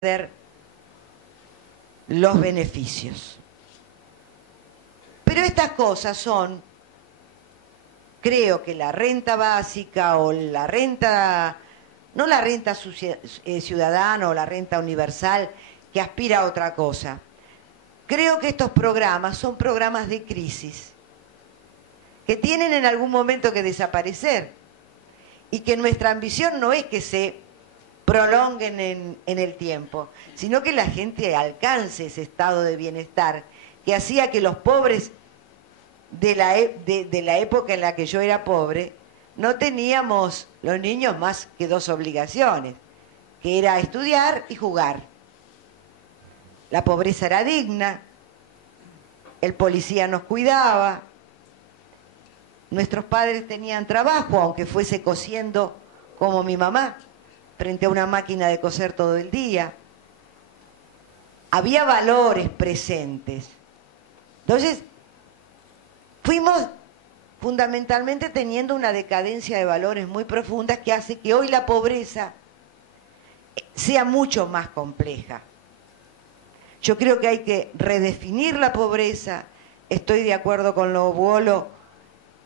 perder los beneficios. Pero estas cosas son, creo que la renta básica o la renta, no la renta ciudadana o la renta universal que aspira a otra cosa. Creo que estos programas son programas de crisis, que tienen en algún momento que desaparecer y que nuestra ambición no es que se prolonguen en el tiempo, sino que la gente alcance ese estado de bienestar que hacía que los pobres de la época en la que yo era pobre, no teníamos los niños más que dos obligaciones, que era estudiar y jugar. La pobreza era digna, el policía nos cuidaba, nuestros padres tenían trabajo, aunque fuese cosiendo como mi mamá, frente a una máquina de coser todo el día. Había valores presentes. Entonces, fuimos fundamentalmente teniendo una decadencia de valores muy profundas que hace que hoy la pobreza sea mucho más compleja. Yo creo que hay que redefinir la pobreza. Estoy de acuerdo con lo Buolo,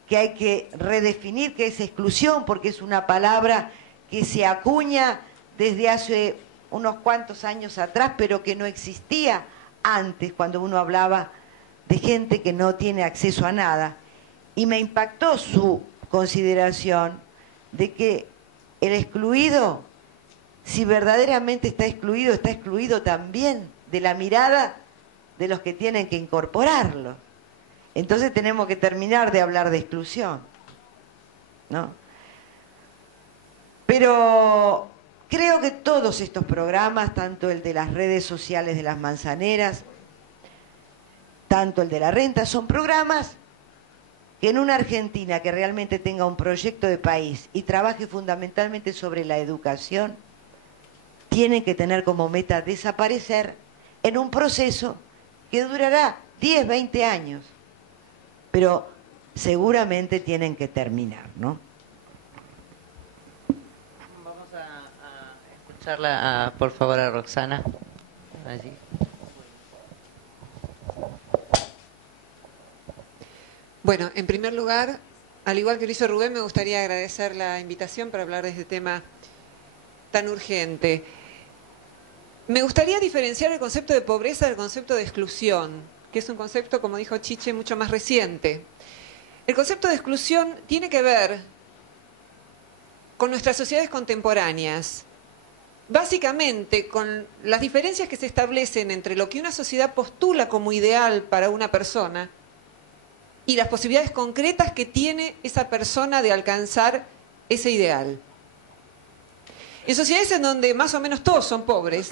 que hay que redefinir qué es exclusión, porque es una palabra que se acuña desde hace unos cuantos años atrás, pero que no existía antes, cuando uno hablaba de gente que no tiene acceso a nada. Y me impactó su consideración de que el excluido, si verdaderamente está excluido también de la mirada de los que tienen que incorporarlo. Entonces tenemos que terminar de hablar de exclusión, ¿no? Pero creo que todos estos programas, tanto el de las redes sociales de las manzaneras, tanto el de la renta, son programas que en una Argentina que realmente tenga un proyecto de país y trabaje fundamentalmente sobre la educación, tienen que tener como meta desaparecer en un proceso que durará 10, 20 años, pero seguramente tienen que terminar, ¿no? Vamos a escucharla, por favor, a Roxana. Allí. Bueno, en primer lugar, al igual que lo hizo Rubén, me gustaría agradecer la invitación para hablar de este tema tan urgente. Me gustaría diferenciar el concepto de pobreza del concepto de exclusión, que es un concepto, como dijo Chiche, mucho más reciente. El concepto de exclusión tiene que ver con nuestras sociedades contemporáneas, básicamente con las diferencias que se establecen entre lo que una sociedad postula como ideal para una persona y las posibilidades concretas que tiene esa persona de alcanzar ese ideal. En sociedades en donde más o menos todos son pobres,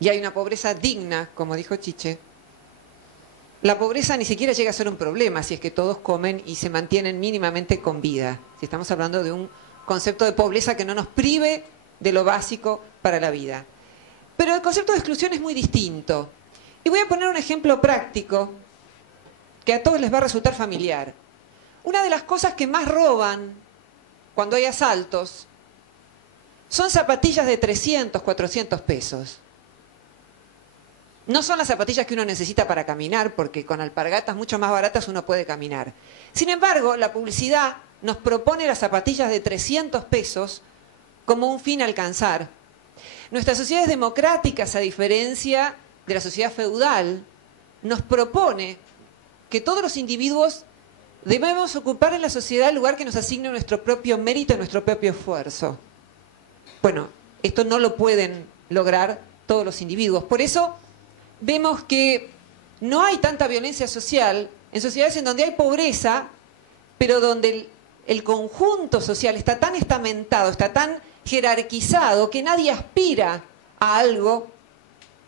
y hay una pobreza digna, como dijo Chiche, la pobreza ni siquiera llega a ser un problema si es que todos comen y se mantienen mínimamente con vida. Si estamos hablando de un concepto de pobreza que no nos prive de lo básico para la vida. Pero el concepto de exclusión es muy distinto. Y voy a poner un ejemplo práctico que a todos les va a resultar familiar. Una de las cosas que más roban cuando hay asaltos son zapatillas de 300, 400 pesos. No son las zapatillas que uno necesita para caminar, porque con alpargatas mucho más baratas uno puede caminar. Sin embargo, la publicidad nos propone las zapatillas de 300 pesos como un fin a alcanzar. Nuestras sociedades democráticas, a diferencia de la sociedad feudal, nos propone que todos los individuos debemos ocupar en la sociedad el lugar que nos asigne nuestro propio mérito y nuestro propio esfuerzo. Bueno, esto no lo pueden lograr todos los individuos. Por eso vemos que no hay tanta violencia social en sociedades en donde hay pobreza, pero donde el conjunto social está tan estamentado, está tan jerarquizado, que nadie aspira a algo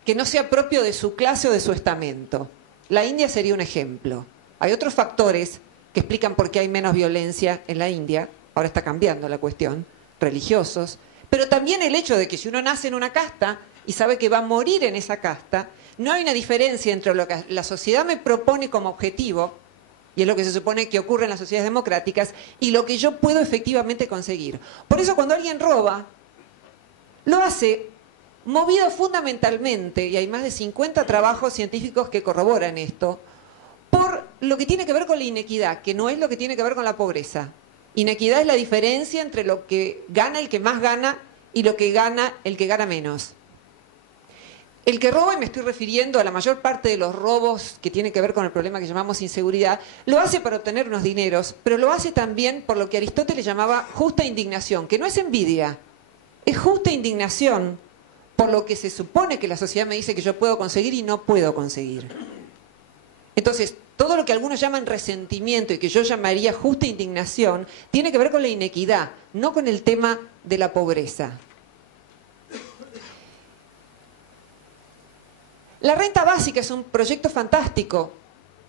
que no sea propio de su clase o de su estamento. La India sería un ejemplo. Hay otros factores que explican por qué hay menos violencia en la India, ahora está cambiando la cuestión, religiosos, pero también el hecho de que si uno nace en una casta y sabe que va a morir en esa casta, no hay una diferencia entre lo que la sociedad me propone como objetivo, y es lo que se supone que ocurre en las sociedades democráticas, y lo que yo puedo efectivamente conseguir. Por eso cuando alguien roba, lo hace movido fundamentalmente, y hay más de 50 trabajos científicos que corroboran esto, por lo que tiene que ver con la inequidad, que no es lo que tiene que ver con la pobreza. Inequidad es la diferencia entre lo que gana el que más gana y lo que gana el que gana menos. El que roba, y me estoy refiriendo a la mayor parte de los robos que tienen que ver con el problema que llamamos inseguridad, lo hace para obtener unos dineros, pero lo hace también por lo que Aristóteles llamaba justa indignación, que no es envidia, es justa indignación por lo que se supone que la sociedad me dice que yo puedo conseguir y no puedo conseguir. Entonces, todo lo que algunos llaman resentimiento y que yo llamaría justa indignación, tiene que ver con la inequidad, no con el tema de la pobreza. La renta básica es un proyecto fantástico,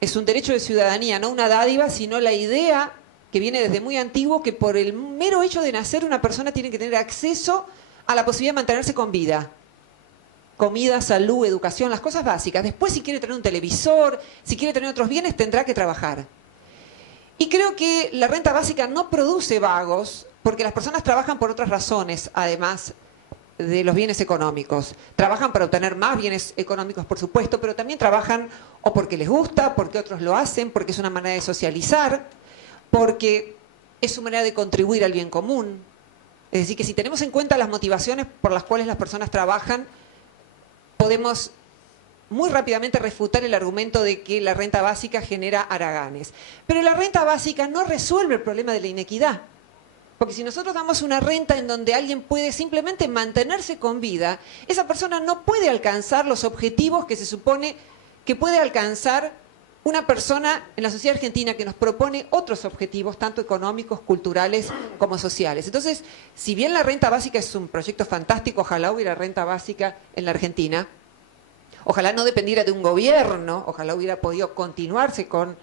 es un derecho de ciudadanía, no una dádiva, sino la idea que viene desde muy antiguo que por el mero hecho de nacer una persona tiene que tener acceso a la posibilidad de mantenerse con vida. Comida, salud, educación, las cosas básicas. Después, si quiere tener un televisor, si quiere tener otros bienes, tendrá que trabajar. Y creo que la renta básica no produce vagos, porque las personas trabajan por otras razones, además de los bienes económicos. Trabajan para obtener más bienes económicos, por supuesto, pero también trabajan o porque les gusta, porque otros lo hacen, porque es una manera de socializar, porque es su manera de contribuir al bien común. Es decir, que si tenemos en cuenta las motivaciones por las cuales las personas trabajan, podemos muy rápidamente refutar el argumento de que la renta básica genera haraganes. Pero la renta básica no resuelve el problema de la inequidad. Porque si nosotros damos una renta en donde alguien puede simplemente mantenerse con vida, esa persona no puede alcanzar los objetivos que se supone que puede alcanzar una persona en la sociedad argentina que nos propone otros objetivos, tanto económicos, culturales como sociales. Entonces, si bien la renta básica es un proyecto fantástico, ojalá hubiera renta básica en la Argentina, ojalá no dependiera de un gobierno, ojalá hubiera podido continuarse con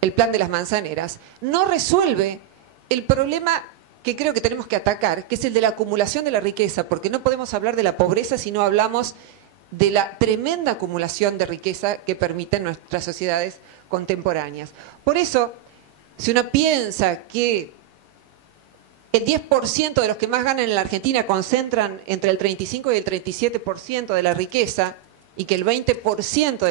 el plan de las manzaneras, no resuelve el problema que creo que tenemos que atacar, que es el de la acumulación de la riqueza, porque no podemos hablar de la pobreza si no hablamos de la tremenda acumulación de riqueza que permiten nuestras sociedades contemporáneas. Por eso, si uno piensa que el 10% de los que más ganan en la Argentina concentran entre el 35 y el 37% de la riqueza, y que el 20% de los